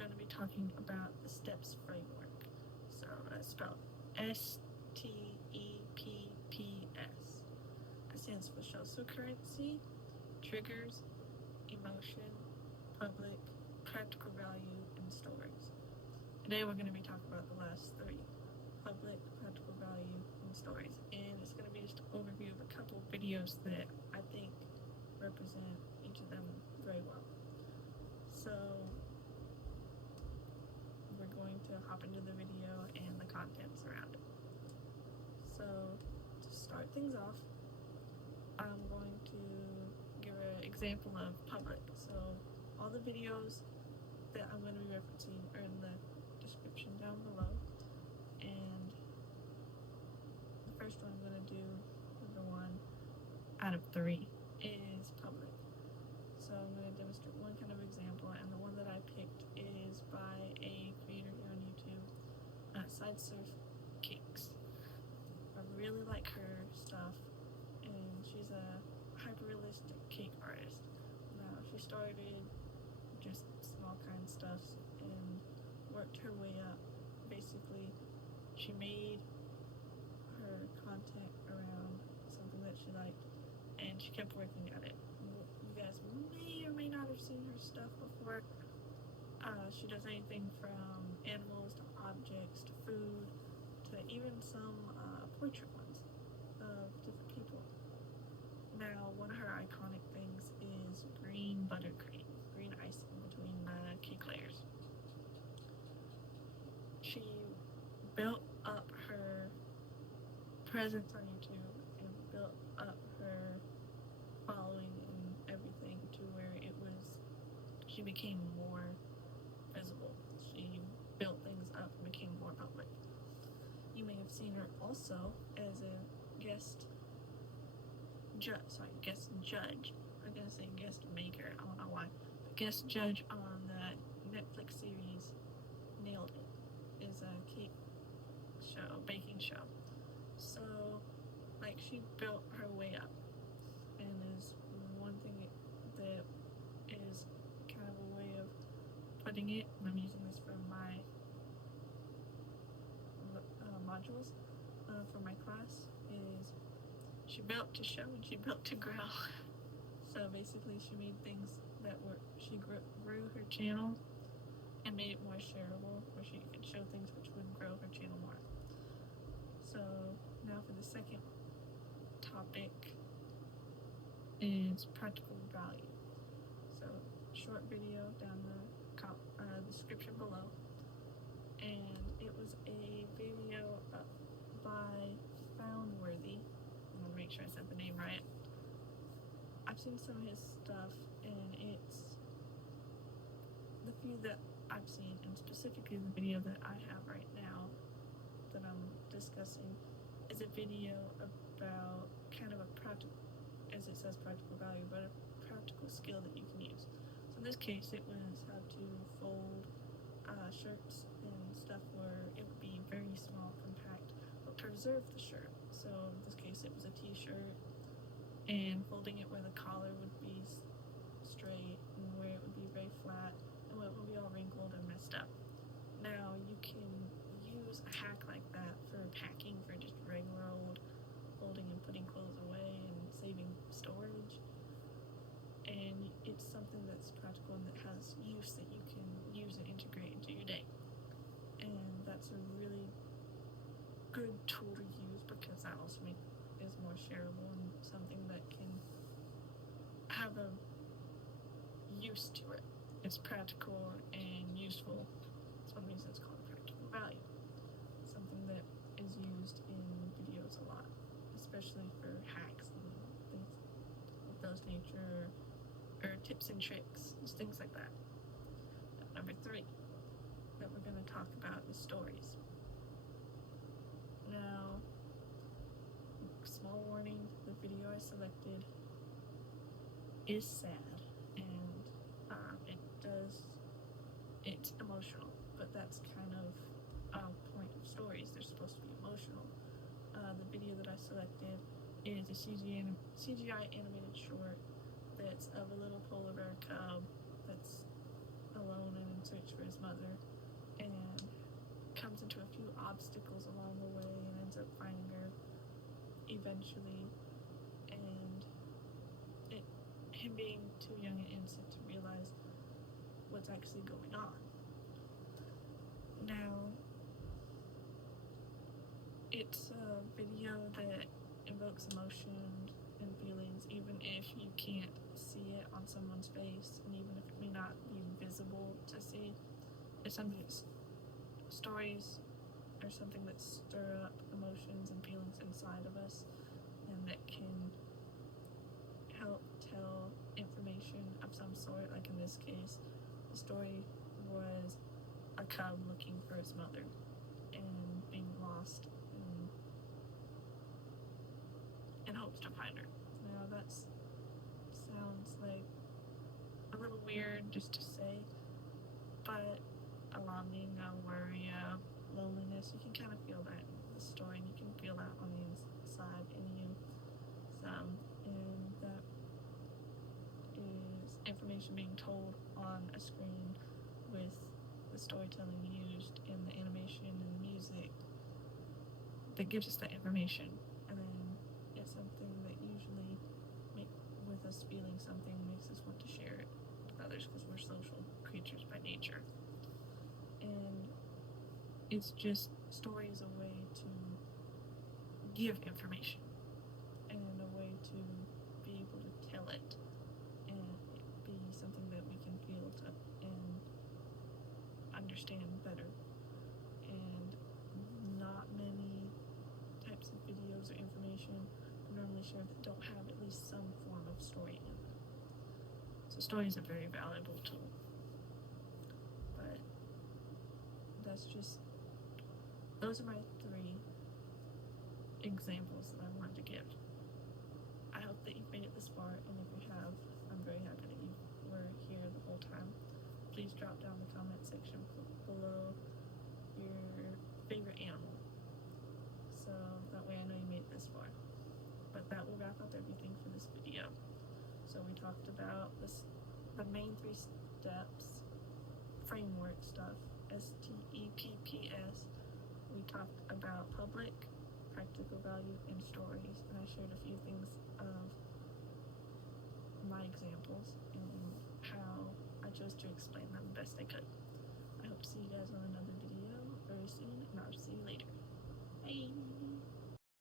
going to be talking about the STEPS framework. So it's spelled STEPPS. It stands for social currency, triggers, emotion, public, practical value, and stories. Today we're going to be talking about the last three: public, practical value, and stories. And it's going to be just an overview of a couple of videos that I think represent each of them very well. So we're going to hop into the video and the contents around it. So to start things off, I'm going to give an example of public. So all the videos that I'm going to be referencing are in the description down below. And the first one I'm going to do, the one out of three, is public. So I'm going to demonstrate one kind of example, and the one that I picked is by a creator here on YouTube, Side Surf Cakes. I really like her stuff, and she's a hyper-realistic cake artist. Now, she started just small kind of stuff and worked her way up. Basically, she made her content around something that she liked, and she kept working at it. You guys may or may not have seen her stuff before. She does anything from animals to objects to food to even some portrait ones of different people. Now, one of her iconic things is green buttercream, green icing between the cake layers. She built up her presence on YouTube and built up her following and everything to where she became more visible. She built things up and became more public. You may have seen her also as a guest judge. I'm gonna say guest maker. I don't know why. But guest judge on the Netflix series Nailed It. Is a cake show, baking show. So, she built her way up, and is one thing that is kind of a way of putting it, and I'm using this for my modules for my class, is she built to show and she built to grow. So basically she made things she grew her channel and made it more shareable, where she could show things which would grow her channel more. So now for the second topic is practical value. So short video down the description below, and it was a video by Foundworthy. I'm gonna make sure I said the name right. I've seen some of his stuff, and it's the few that I've seen, and specifically the video that I have right now that I'm discussing, is a video about kind of a practical, as it says practical value, but a practical skill that you can use. So in this case, it was how to fold shirts and stuff where it would be very small, compact, but preserve the shirt. So in this case, it was a t-shirt, and folding it where the collar would be straight and where it would be very flat and where it would be all wrinkled and messed up. Now you can use a hack like that for packing, for just regular old folding and putting clothes away and saving storage. And it's something that's practical and that has use, that you can use and integrate into your day. And that's a really good tool to use, because that also is more shareable and something that can have a use to it. It's practical and useful. That's one reason it's called practical value. Something that is used in videos a lot, especially for hacks and things of those nature, or tips and tricks, just things like that. Number 3 that we're going to talk about is stories. Now, small warning, the video I selected is sad, and it's emotional, but that's kind of point of stories. They're supposed to be emotional. The video that I selected is a CGI animated short that's of a little polar bear cub that's alone and in search for his mother, and comes into a few obstacles along the way and ends up finding her eventually, and him being too young and innocent to realize what's actually going on. Now, it's a video that invokes emotion and feelings, even if you can't see it on someone's face, and even if it may not be visible to see. It's something that's, stories are something that stir up emotions and feelings inside of us, and that can help tell information of some sort. Like in this case, the story was a cub looking for his mother and being lost in hopes to find her. Now that sounds like a little weird just to say, but a longing, a worry, a loneliness, you can kind of feel that in the story, and you can feel that on the inside in you some, and that is information being told on a screen with the storytelling used in the animation and the music that gives us that information. And then it's something that usually with us feeling something makes us want to share it with others, because we're social creatures by nature. And it's just, story is a way to give information and a way to be able to tell it and be something that we can feel and understand better. And not many types of videos or information are normally shared that don't have at least some form of story in them. So story is a very valuable tool. But those are my 3 examples that I wanted to give. I hope that you've made it this far, and if you have, I'm very happy that you were here the whole time. Please drop down the comment section below your favorite animal, so that way I know you made it this far. But that will wrap up everything for this video. So we talked about the main 3 steps, framework stuff, STEPPS. We talked about public, practical value, and stories, and I shared a few things of my examples and how I chose to explain them the best I could. I hope to see you guys on another video very soon, and I'll see you later. Bye!